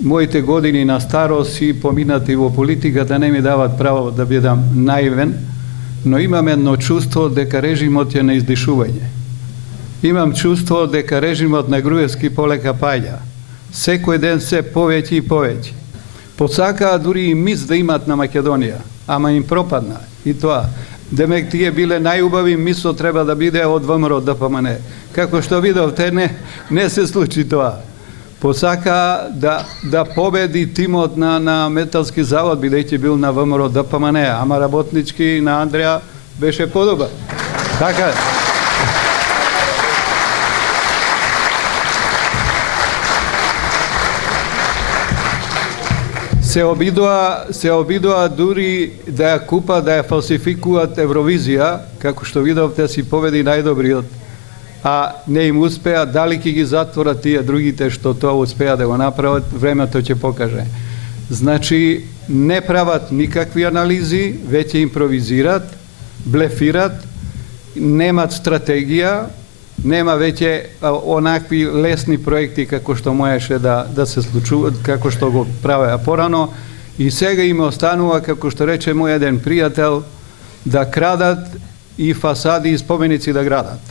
моите години на старост и поминати во политиката не ми дават право да бидам наивен, но имам едно чувство дека режимот е на издишување. Имам чувство дека режимот на Груевски полека паѓа. Секој ден се повеќе и повеќе. Посакаа дури и мис да имат на Македонија, ама им пропадна и тоа. Демек тие биле најубави, мисло треба да биде од ВМРО ДПМН. Како што видовте, не се случи тоа. Посака да победи тимот на Металски завод, бидејќи бил на ВМРО ДПМН, ама работнички на Андреја беше подобар. Така се обидува дури да ја купа, да ја фалсификуваат Евровизија, како што видовте си победи најдобриот, а не им успеа. Дали ќе ги затворат тие другите што тоа успеа да го направат, времето ќе покаже. Значи, не прават никакви анализи, веќе импровизират, блефират, немат стратегија, нема веќе онакви лесни проекти како што можеше да се случуваат, како што го правеа порано, и сега им останува, како што рече мој еден пријател, да крадат и фасади и споменици да градат.